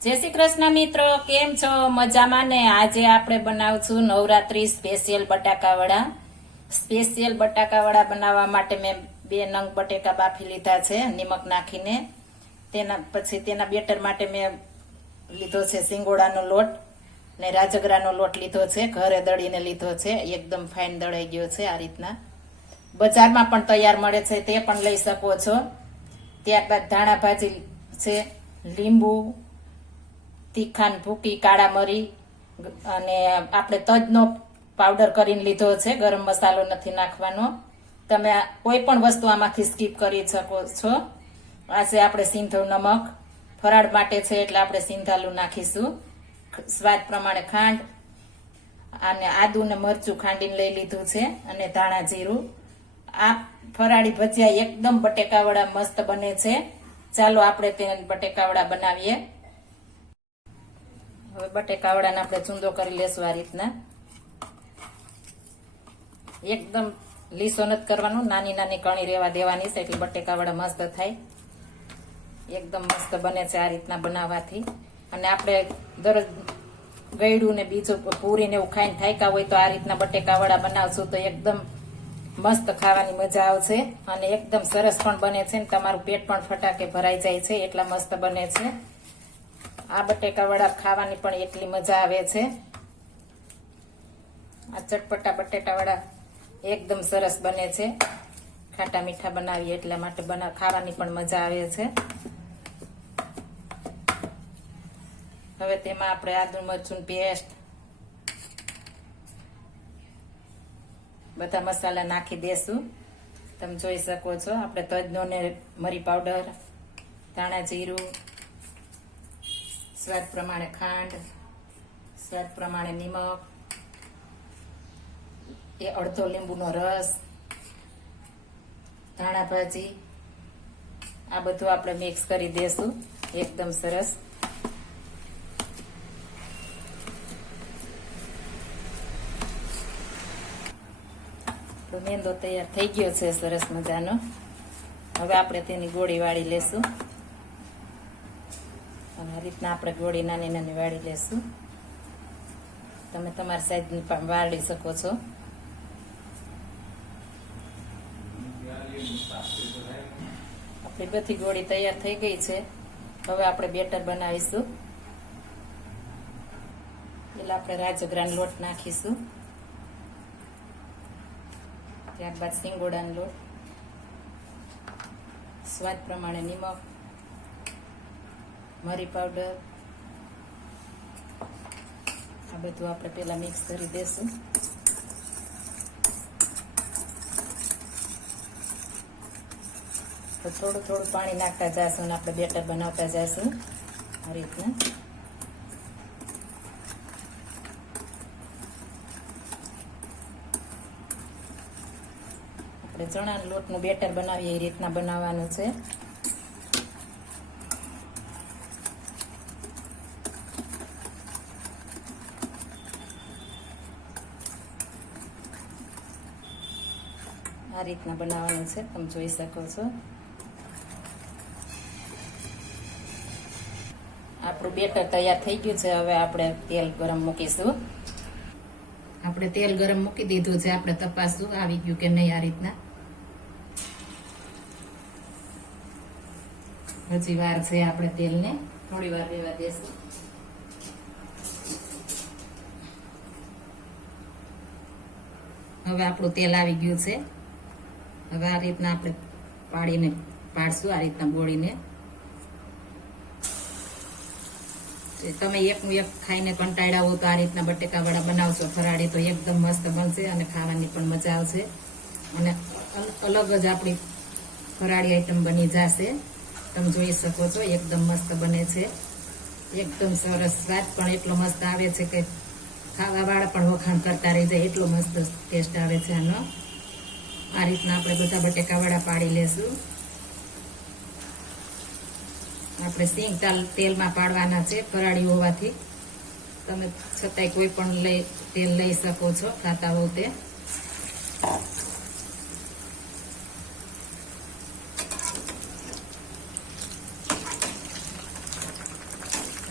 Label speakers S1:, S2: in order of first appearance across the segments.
S1: જય શ્રી કૃષ્ણ મિત્રો, કેમ છો? મજામાં ને? આજે આપણે બનાવશું નવરાત્રી સ્પેશિયલ બટાકાવડા. સ્પેશિયલ બટાકાવડા બનાવવા માટે મેં બે નંગ બટેકા બાફી લીધા છે, નિમક નાખીને. તેના પછી તેના બેટર માટે મેં લીધો છે સિંગોડાનો લોટ ને રાજગરાનો લોટ લીધો છે, ઘરે દળીને લીધો છે, એકદમ ફાઇન દળાઈ ગયો છે આ રીતના. બજારમાં પણ તૈયાર મળે છે, તે પણ લઈ શકો છો. ત્યારબાદ ધાણા ભાજી છે, લીંબુ તીખાન ભૂકી, કાળા મરી, અને આપણે તજનો પાવડર કરીને લીધો છે, ગરમ મસાલો નથી નાખવાનો. તમે આ કોઈ પણ વસ્તુ આમાંથી સ્કીપ કરી શકો છો. આજે આપણે સિંધો નમક. ફરાળ માટે છે એટલે આપણે સિંધાલું નાખીશું. સ્વાદ પ્રમાણે ખાંડ અને આદુ ને મરચું ખાંડીને લઈ લીધું છે અને ધાણા જીરું. આ ફરાળી ભજીયા એકદમ બટેકાવાળા મસ્ત બને છે. ચાલો આપણે તે બટેકાવાળા બનાવીએ. હવે બટેકાવડાને આપણે ચૂંદો કરી લેશું આ રીતના. એકદમ લીસો નથી કરવાનું, નાની નાની કણી રેવા દેવાની છે એટલે બટેકાવડા મસ્ત થાય. એકદમ મસ્ત બને છે આ રીતના બનાવવાથી. અને આપણે દરરોજ ગયડું ને બીજું પૂરી ને એવું ખાઈને થાયકા હોય તો આ રીતના બટેકાવાળા બનાવશું તો એકદમ મસ્ત ખાવાની મજા આવશે. અને એકદમ સરસ પણ બને છે ને તમારું પેટ પણ ફટાકે ભરાઈ જાય છે, એટલા મસ્ત બને છે. આ બટેકાવાળા ખાવાની પણ એટલી મજા આવે છે. આ ચટપટા બટેટાવાળા એકદમ સરસ બને છે. ખાટા મીઠા બનાવીએ એટલા માટે બના, ખાવાની પણ મજા આવે છે. હવે તેમાં આપણે આદુ મરચું પેસ્ટ બધા મસાલા નાખી દેશું. તમે જોઈ શકો છો. આપણે તજનો ને મરી પાવડર, ધાણા જીરું સ્વાદ પ્રમાણે ખાંડ, સ્વાદ પ્રમાણે નિમક, એ અડધો લીંબુનો રસ, ધાણા ભાજી, આ બધું આપણે મિક્સ કરી દેશું. એકદમ સરસ. તો મેંદો તૈયાર થઈ ગયો છે, સરસ મજાનો. હવે આપણે તેની ગોળી વાળી લેશું. આ રીતના આપણે ગોળી નાની નાની વાળી લેશું. તમે તમારી સાઈઝની પણ વાળી શકો છો. આપણી બધી ગોળી તૈયાર થઈ ગઈ છે. હવે આપણે બેટર બનાવીશું. એટલે આપણે રાજગરાનો લોટ નાખીશું. ત્યારબાદ સિંગોડાનો લોટ. સ્વાદ પ્રમાણે નિમક. મરી પાવડર આ બધું આપણે પેલા મિક્સ કરી દેશું. તો થોડું થોડું પાણી નાખતા જશું અને આપણે બેટર બનાવતા જશું. આ રીતના. આપણે ચણાના લોટનું બેટર બનાવીએ એ રીતના બનાવવાનું છે. આ રીતના બનાવવાનું છે. તમે જોઈ શકો છો. આપણું બેટર તૈયાર થઈ ગયું છે. હવે આપણે તેલ ગરમ મૂકીશું. આપણે તેલ ગરમ મૂકી દીધું છે. આપણે તપાસશું આવી ગયું કે નહીં આ રીતના. હજી વાર છે આપણે તેલને થોડી વાર રહેવા દેશું. હવે આપણું તેલ આવી ગયું છે. હવે આ રીતના આપણે પાડીને પાડશું, આ રીતના બોળીને. તમે એક એક ખાઈને કંટાળ્યા હો તો આ રીતના બટેકા વડા બનાવશો. ફરાળી તો એકદમ મસ્ત બનશે અને ખાવાની પણ મજા આવશે. અને અલગ જ આપણી ફરાળી આઈટમ બની જશે. તમે જોઈ શકો છો, એકદમ મસ્ત બને છે. એકદમ સરસ સ્વાદ પણ એટલો મસ્ત આવે છે કે ખાવાવાળા પણ વખાણ કરતા રહી જાય, એટલો મસ્ત ટેસ્ટ આવે છે આનો. આ રીતના આપણે બધા બટેકા વડા પાડી લેશું. આપણે સિંગ તાલ તેલમાં પાડવાના છે ફરાળી હોવાથી. તમે છતાંય કોઈ પણ લઈ, તેલ લઈ શકો છો, ખાતા હો તે.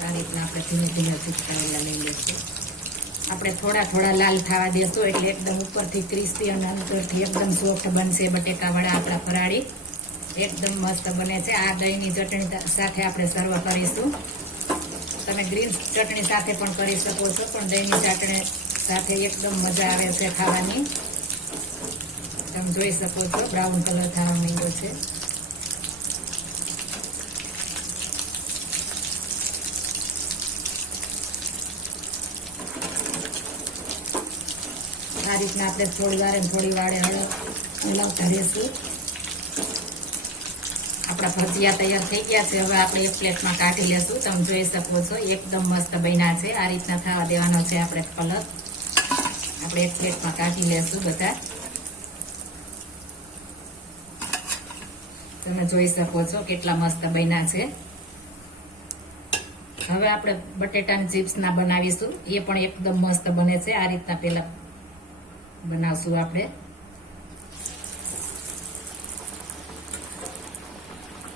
S1: આ રીતના આપણે ધીમે ધીમે ચૂપકાવેલા લઈ લઈશું. આપણે થોડા થોડા લાલ થવા દેશું એટલે એકદમ ઉપરથી ક્રિસ્પી અને અંદરથી એકદમ સોફ્ટ બનશે બટેકાવાળા આપણા ફરાળી. એકદમ મસ્ત બને છે. આ દહીંની ચટણી સાથે આપણે સર્વ કરીશું. તમે ગ્રીન ચટણી સાથે પણ કરી શકો છો, પણ દહીંની ચટણી સાથે એકદમ મજા આવે છે ખાવાની. તમે જોઈ શકો છો, બ્રાઉન કલર થવા માંડ્યો છે. આ રીતના આપણે થોડી વાર થોડી વારે હળદ હલાવતા રહેશું. આપણા ભજીયા તૈયાર થઈ ગયા છે. હવે આપણે એક પ્લેટમાં કાઢી લેશું. તમે જોઈ શકો છો, એકદમ મસ્ત બન્યા છે. આ રીતના થવા દેવાનો છે આપણે કલર. આપણે એક પ્લેટમાં કાઢી લેશું બધા. તમે જોઈ શકો છો કેટલા મસ્ત બન્યા છે. હવે આપણે બટેટાની ચિપ્સ ના બનાવીશું. એ પણ એકદમ મસ્ત બને છે. આ રીતના પેલા બનાવશું આપણે.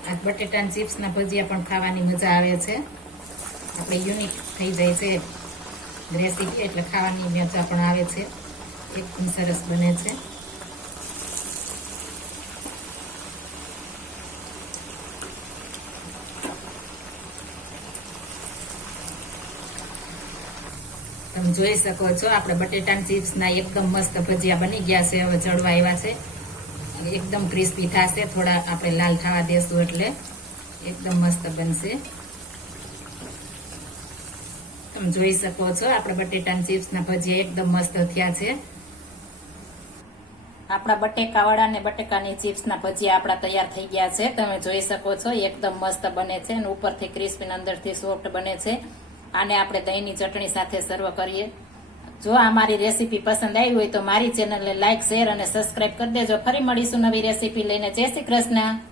S1: આ બટેટાના ચિપ્સના ભજીયા પણ ખાવાની મજા આવે છે. આપણે યુનિક થઈ જાય છે રેસીપી, એટલે ખાવાની મજા પણ આવે છે. એકદમ સરસ બને છે. તમે જોઈ શકો છો, આપણે બટેટાના ચિપ્સના એકદમ મસ્ત ભજીયા બની ગયા છે, હવે ચડવા આવ્યા છે. એકદમ ક્રિસ્પી થશે, થોડા આપણે લાલ થવા દેશું એટલે એકદમ મસ્ત બનશે. તમે જોઈ શકો છો, આપણે બટેટાના ચિપ્સના ભજીયા એકદમ મસ્ત થયા છે. આપણા બટેકાવાળા અને બટેકાની ચિપ્સના ભજીયા આપણા તૈયાર થઈ ગયા છે. તમે જોઈ શકો છો, એકદમ મસ્ત બને છે અને ઉપરથી ક્રિસ્પી અંદરથી સોફ્ટ બને છે. આને આપણે દહીંની ચટણી સાથે સર્વ કરીએ. જો આ મારી રેસીપી પસંદ આવી હોય તો મારી ચેનલને લાઇક શેર અને સબસ્ક્રાઇબ કરી દેજો. ફરી મળીશું નવી રેસીપી લઈને. જય શ્રી કૃષ્ણ.